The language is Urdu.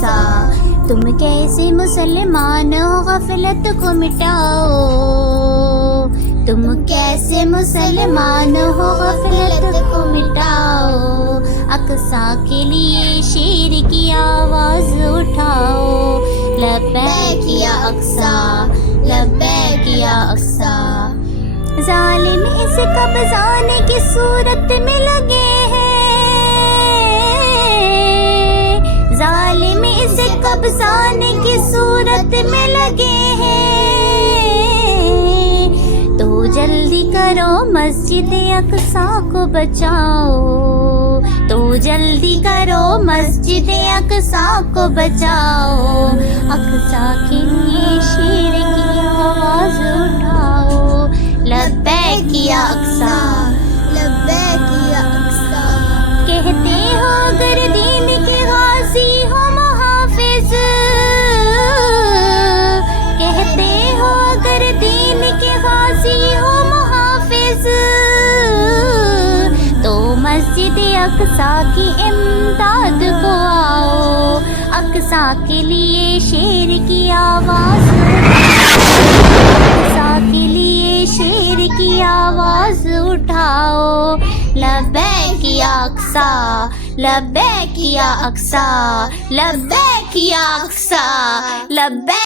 اقصا، تم کیسے مسلمان ہو غفلت کو مٹاؤ، تم کیسے مسلمان ہو غفلت کو مٹاؤ، اقصا کے لیے شیر کی آواز اٹھاؤ، لبیک یا اقصا، لبیک یا اقصا۔ ظالم اس قبضانے کی صورت میں لگے ہیں، ظالم اس قبضانے کی صورت میں لگے ہیں، تو جلدی کرو مسجد اقصا کو بچاؤ، تو جلدی کرو مسجد اقصا کو بچاؤ، اقصا کے لیے شیر کی آواز اٹھاؤ، لبیک یا اقصا، لبیک یا اقصا۔ کہتے ہو اگر دین کے غازی ہو محافظ، کہتے ہو اگر دین کے غازی ہو محافظ، تو مسجد اقصا کی امداد کو آؤ، اقصا کے لیے شیر کی آواز، اقصا کے لیے شیر کی آواز اٹھاؤ، لبیک یا اقصا، لبیک یا اقصا، لبیک یا اقصا، لبیک۔